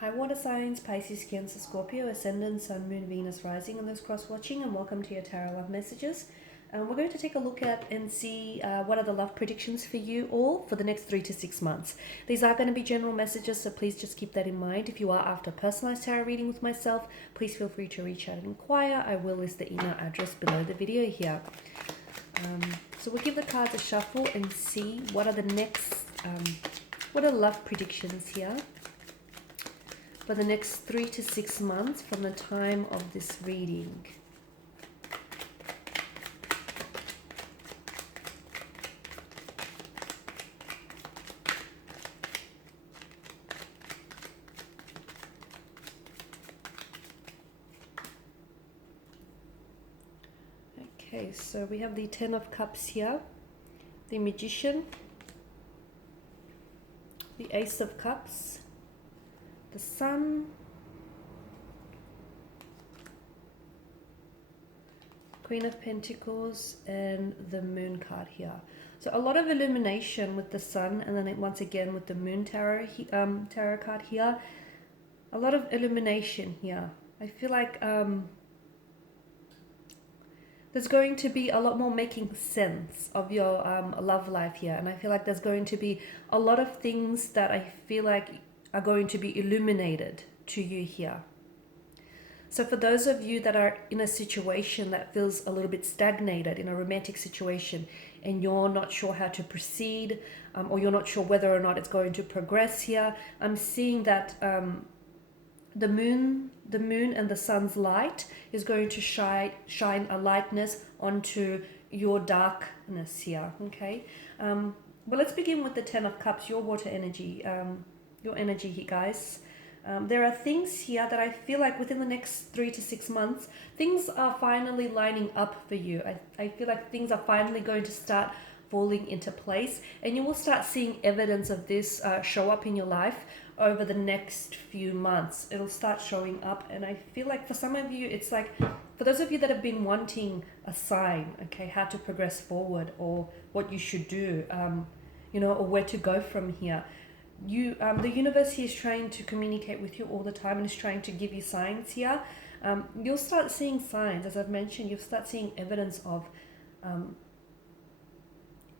Hi water signs, Pisces, Cancer, Scorpio, Ascendant, Sun, Moon, Venus, Rising, and those cross-watching, and welcome to your Tarot Love Messages. We're going to take a look at and see what are the love predictions for you all for the next 3 to 6 months. These are going to be general messages, so please just keep that in mind. If you are after a personalized tarot reading with myself, please feel free to reach out and inquire. I will list the email address below the video here. So we'll give the cards a shuffle and see what are the next, what are love predictions here for the next 3 to 6 months from the time of this reading. Okay, so we have the Ten of Cups here, the Magician, the Ace of Cups, the Sun, Queen of Pentacles, and the Moon card here. So a lot of illumination with the Sun, and then once again with the Moon tarot card here. A lot of illumination here. I feel like there's going to be a lot more making sense of your love life here, and I feel like there's going to be a lot of things that I feel like are going to be illuminated to you here. So for those of you that are in a situation that feels a little bit stagnated, in a romantic situation, and you're not sure how to proceed, or you're not sure whether or not it's going to progress here, I'm seeing that the moon and the sun's light is going to shine a lightness onto your darkness here. Okay, well, let's begin with the Ten of Cups, your water energy, your energy here, guys. There are things here that I feel like within the next 3 to 6 months, things are finally lining up for you. I feel like things are finally going to start falling into place, and you will start seeing evidence of this show up in your life over the next few months. It'll start showing up, and I feel like for some of you, it's like, for those of you that have been wanting a sign, okay, how to progress forward, or what you should do, you know, or where to go from here. The universe here is trying to communicate with you all the time and is trying to give you signs here. You'll start seeing signs, as I've mentioned. You'll start seeing evidence of,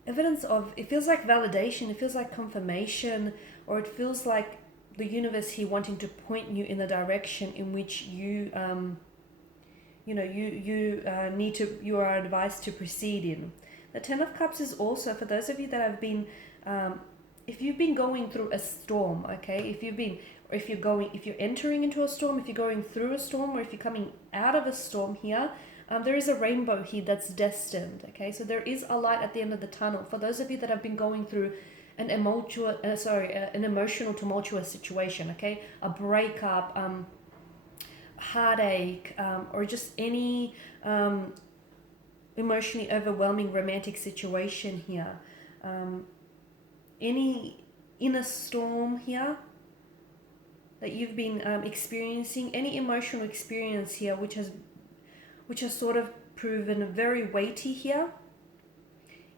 it feels like validation, it feels like confirmation, or it feels like the universe here wanting to point you in the direction in which you, you know, you are advised to proceed in. The Ten of Cups is also for those of you that have been, if you've been going through a storm, okay, if you're entering into a storm, if you're going through a storm, or if you're coming out of a storm here, there is a rainbow here that's destined, okay? So there is a light at the end of the tunnel. For those of you that have been going through an emotional tumultuous situation, okay? A breakup, heartache, or just any emotionally overwhelming romantic situation here. Any inner storm here that you've been experiencing, any emotional experience here which has sort of proven very weighty here,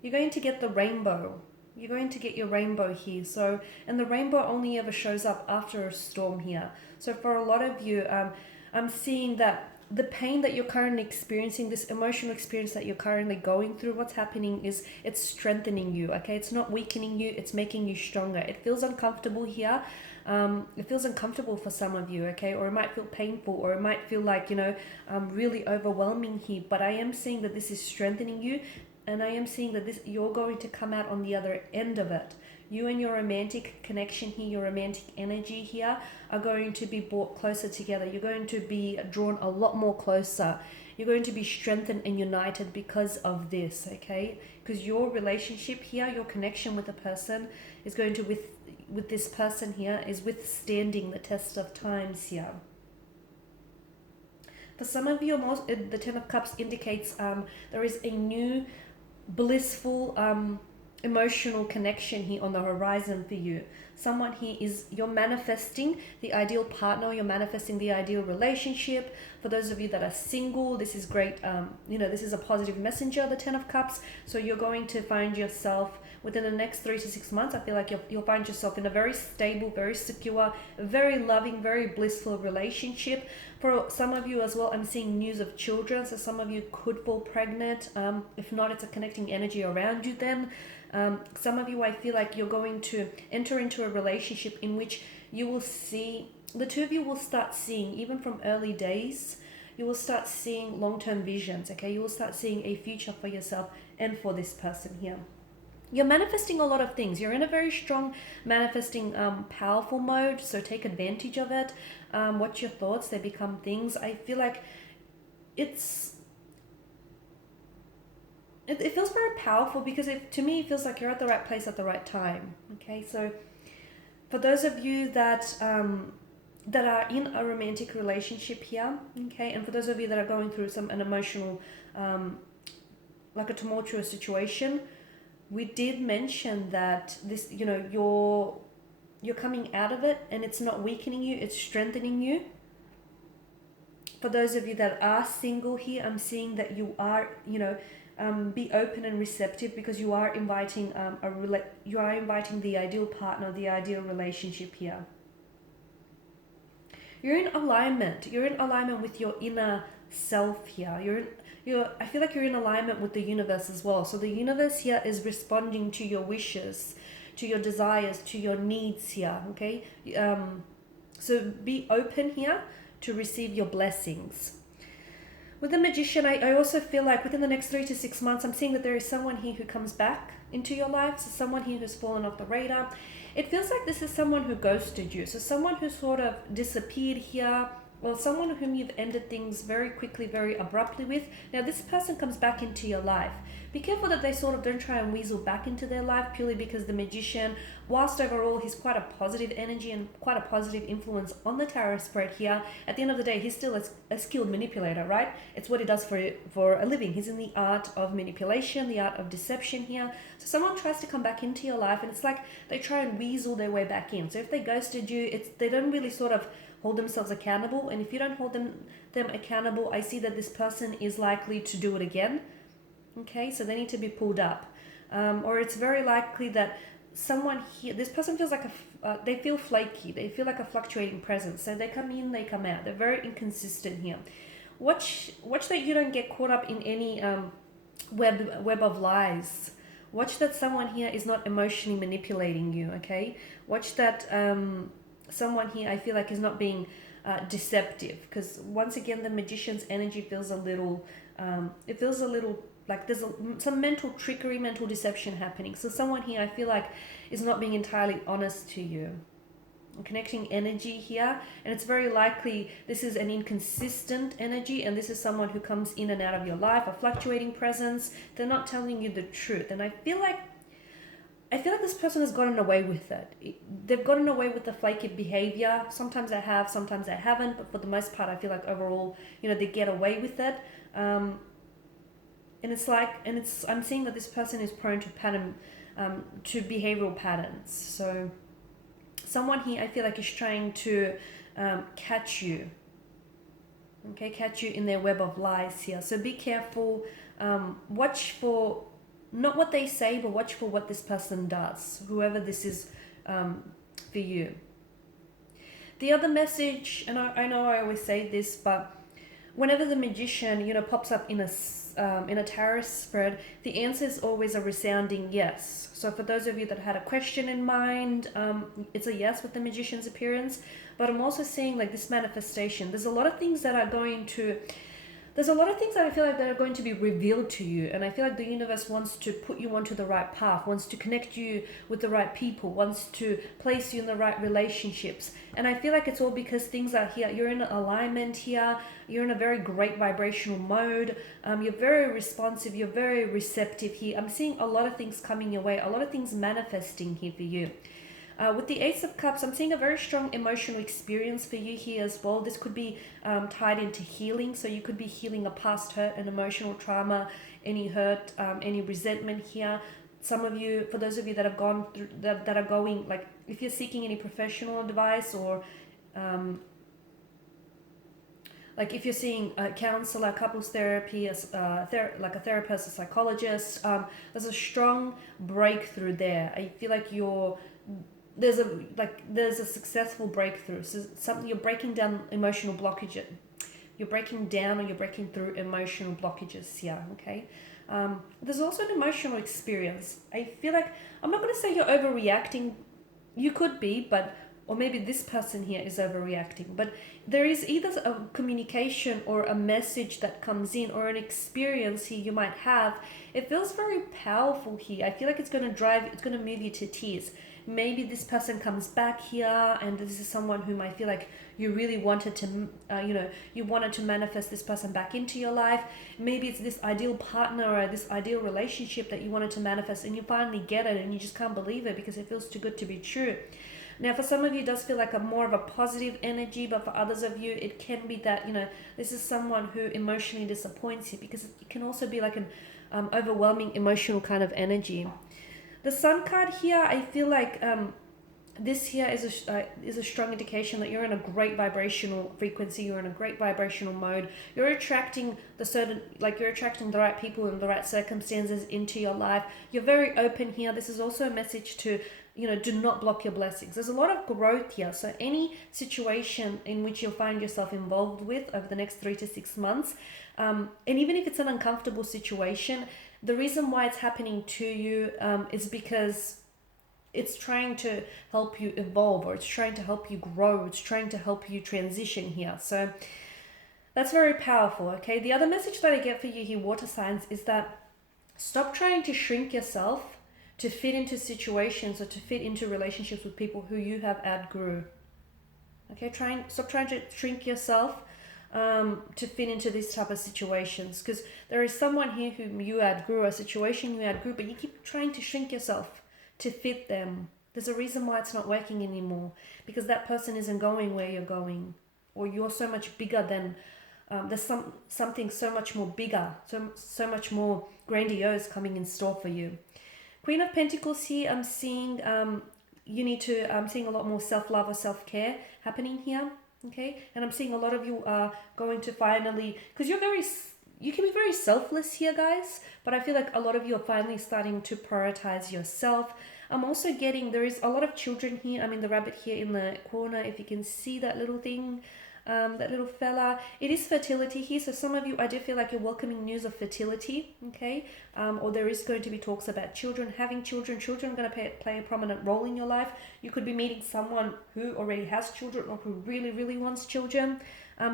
you're going to get the rainbow. You're going to get your rainbow here. So, and the rainbow only ever shows up after a storm here. So for a lot of you, I'm seeing that the pain that you're currently experiencing, this emotional experience that you're currently going through, what's happening is it's strengthening you, okay? It's not weakening you, it's making you stronger. It feels uncomfortable here. It feels uncomfortable for some of you, okay? Or it might feel painful, or it might feel like, you know, really overwhelming here. But I am seeing that this is strengthening you, and I am seeing that you're going to come out on the other end of it. You and your romantic connection here, your romantic energy here, are going to be brought closer together. You're going to be drawn a lot more closer. You're going to be strengthened and united because of this, okay? Because your relationship here, your connection with a person is going to, with this person here, is withstanding the test of times here. For some of you, the Ten of Cups indicates there is a new blissful emotional connection here on the horizon for you. Someone here you're manifesting the ideal partner, you're manifesting the ideal relationship. For those of you that are single, this is great. This is a positive messenger, the 10 of Cups. So you're going to find yourself within the next 3 to 6 months. I feel like you'll find yourself in a very stable, very secure, very loving, very blissful relationship. For some of you as well, I'm seeing news of children. So some of you could fall pregnant. If not, it's a connecting energy around you then. Some of you, I feel like you're going to enter into a relationship in which you will see, the two of you will start seeing, even from early days, you will start seeing long-term visions, okay? You will start seeing a future for yourself and for this person here. You're manifesting a lot of things. You're in a very strong manifesting powerful mode, so take advantage of it. Watch your thoughts, they become things. I feel like it feels very powerful because to me it feels like you're at the right place at the right time. Okay, so for those of you that are in a romantic relationship here, okay, and for those of you that are going through an emotional, like a tumultuous situation, we did mention that this, you're coming out of it and it's not weakening you, it's strengthening you. For those of you that are single here, I'm seeing that you are, be open and receptive because you are inviting the ideal partner, the ideal relationship here. You're in alignment. You're in alignment with your inner self here. I feel like you're in alignment with the universe as well. So the universe here is responding to your wishes, to your desires, to your needs here. Okay. So be open here to receive your blessings. With the Magician, I also feel like within the next 3 to 6 months, I'm seeing that there is someone here who comes back into your life. So someone here who's fallen off the radar. It feels like this is someone who ghosted you. So someone who sort of disappeared here, or someone whom you've ended things very quickly, very abruptly with. Now this person comes back into your life. Be careful that they sort of don't try and weasel back into their life purely because the Magician, whilst overall he's quite a positive energy and quite a positive influence on the tarot spread here, at the end of the day, he's still a skilled manipulator, right? It's what he does for a living. He's in the art of manipulation, the art of deception here. So someone tries to come back into your life and it's like they try and weasel their way back in. So if they ghosted you, they don't really sort of hold themselves accountable. And if you don't hold them accountable, I see that this person is likely to do it again. Okay, so they need to be pulled up. Or it's very likely that someone here, this person feels like they feel flaky. They feel like a fluctuating presence. So they come in, they come out. They're very inconsistent here. Watch that you don't get caught up in any web of lies. Watch that someone here is not emotionally manipulating you, okay? Watch that someone here, I feel like, is not being deceptive. Because once again, the Magician's energy feels a little, like there's some mental trickery, mental deception happening. So someone here, I feel like, is not being entirely honest to you. I'm connecting energy here, and it's very likely this is an inconsistent energy, and this is someone who comes in and out of your life, a fluctuating presence. They're not telling you the truth, and I feel like this person has gotten away with it. They've gotten away with the flaky behavior. Sometimes they have, sometimes they haven't, but for the most part, I feel like overall, they get away with it. I'm seeing that this person is prone to behavioral patterns. So someone here, I feel like, is trying to catch you. Okay, catch you in their web of lies here. So be careful. Watch for not what they say, but watch for what this person does, whoever this is for you. The other message, and I know I always say this, but whenever the Magician, pops up in a tarot spread, the answer is always a resounding yes. So for those of you that had a question in mind, it's a yes with the Magician's appearance. But I'm also seeing like this manifestation. There's a lot of things that I feel like that are going to be revealed to you, and I feel like the universe wants to put you onto the right path, wants to connect you with the right people, wants to place you in the right relationships. And I feel like it's all because things are here. You're in alignment here. You're in a very great vibrational mode. You're very responsive. You're very receptive here. I'm seeing a lot of things coming your way, a lot of things manifesting here for you. With the Ace of Cups, I'm seeing a very strong emotional experience for you here as well. This could be tied into healing. So you could be healing a past hurt, an emotional trauma, any hurt, any resentment here. Some of you, for those of you that have gone through, that are going, like if you're seeking any professional advice or like if you're seeing a counselor, couples therapy, like a therapist, a psychologist, there's a strong breakthrough there. I feel like there's a successful breakthrough. So something, you're breaking down emotional blockages. You're breaking down, or you're breaking through emotional blockages here. Okay. There's also an emotional experience. I feel like, I'm not going to say you're overreacting. You could be, but, or maybe this person here is overreacting, but there is either a communication or a message that comes in, or an experience here you might have. It feels very powerful here. I feel like it's going to move you to tears. Maybe this person comes back here, and this is someone whom I feel like you really wanted to, you wanted to manifest this person back into your life. Maybe it's this ideal partner or this ideal relationship that you wanted to manifest, and you finally get it, and you just can't believe it because it feels too good to be true. Now, for some of you, it does feel like a more of a positive energy, but for others of you, it can be that, this is someone who emotionally disappoints you, because it can also be like an overwhelming emotional kind of energy. The Sun card here, I feel like this here is a strong indication that you're in a great vibrational frequency. You're in a great vibrational mode. You're attracting you're attracting the right people and the right circumstances into your life. You're very open here. This is also a message to, do not block your blessings. There's a lot of growth here. So any situation in which you'll find yourself involved with over the next 3 to 6 months, and even if it's an uncomfortable situation, the reason why it's happening to you is because it's trying to help you evolve, or it's trying to help you grow. It's trying to help you transition here. So that's very powerful, okay? The other message that I get for you here, water signs, is that stop trying to shrink yourself to fit into situations or to fit into relationships with people who you have outgrew. Okay, stop trying to shrink yourself to fit into these type of situations, because there is someone here whom you outgrew, a situation you outgrew, but you keep trying to shrink yourself to fit them. There's a reason why it's not working anymore, because that person isn't going where you're going, or you're so much bigger than, there's something so much more bigger, so much more grandiose coming in store for you. Queen of Pentacles here, I'm seeing I'm seeing a lot more self-love or self-care happening here. Okay, and I'm seeing a lot of you are going to finally, because you can be very selfless here, guys, but I feel like a lot of you are finally starting to prioritize yourself. I'm also getting, there is a lot of children here. I mean, the rabbit here in the corner, if you can see that little thing, that little fella, it is fertility here. So some of you, I do feel like you're welcoming news of fertility, okay? Or there is going to be talks about children, having children. Children are going to play a prominent role in your life. You could be meeting someone who already has children, or who really, really wants children.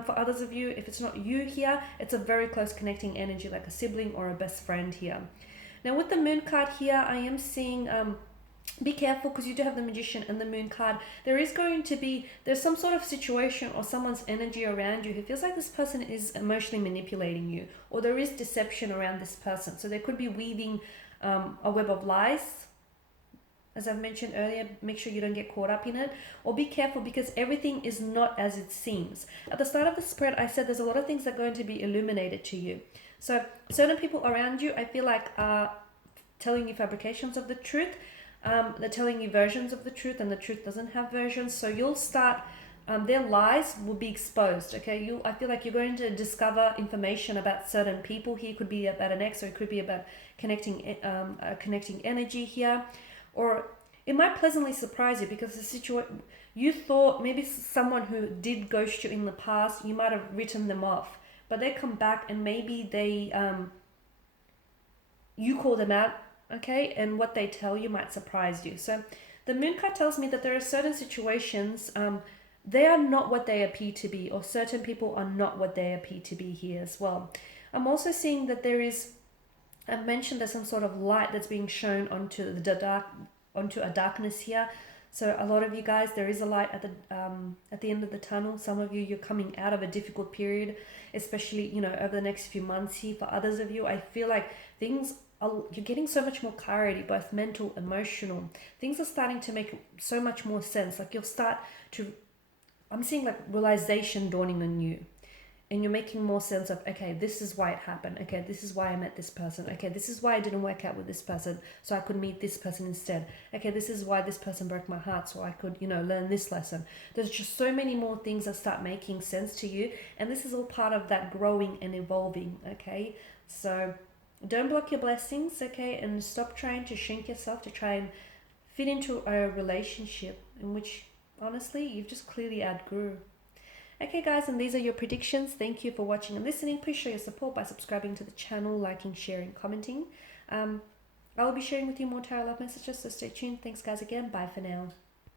For others of you, if it's not you here, it's a very close connecting energy, like a sibling or a best friend here. Now with the moon card here, I am seeing, be careful, because you do have the Magician and the Moon card. There's some sort of situation or someone's energy around you who feels like this person is emotionally manipulating you, or there is deception around this person. So they could be weaving a web of lies. As I've mentioned earlier, make sure you don't get caught up in it, or be careful, because everything is not as it seems. At the start of the spread, I said there's a lot of things that are going to be illuminated to you. So certain people around you, I feel like, are telling you fabrications of the truth. They're telling you versions of the truth, and the truth doesn't have versions. So you'll start, their lies will be exposed, okay? I feel like you're going to discover information about certain people here. It could be about an ex, or it could be about connecting energy here. Or it might pleasantly surprise you, because you thought maybe someone who did ghost you in the past, you might have written them off, but they come back, and maybe you call them out, okay, and what they tell you might surprise you. So the Moon card tells me that there are certain situations, they are not what they appear to be, or certain people are not what they appear to be here as well. I'm also seeing that I mentioned there's some sort of light that's being shown onto a darkness here. So a lot of you guys, there is a light at the end of the tunnel. Some of you, you're coming out of a difficult period, especially, over the next few months here. For others of you, I feel like you're getting so much more clarity, both mental, emotional. Things are starting to make so much more sense. Like I'm seeing like realization dawning on you. and you're making more sense of, okay, this is why it happened. Okay, this is why I met this person. Okay, this is why I didn't work out with this person, so I could meet this person instead. Okay, this is why this person broke my heart, so I could, learn this lesson. There's just so many more things that start making sense to you, and this is all part of that growing and evolving, okay? So don't block your blessings, okay? And stop trying to shrink yourself to try and fit into a relationship in which, honestly, you've just clearly outgrew. Okay guys, and these are your predictions. Thank you for watching and listening. Please show your support by subscribing to the channel, liking, sharing, commenting. I will be sharing with you more tarot love messages, so stay tuned. Thanks guys again. Bye for now.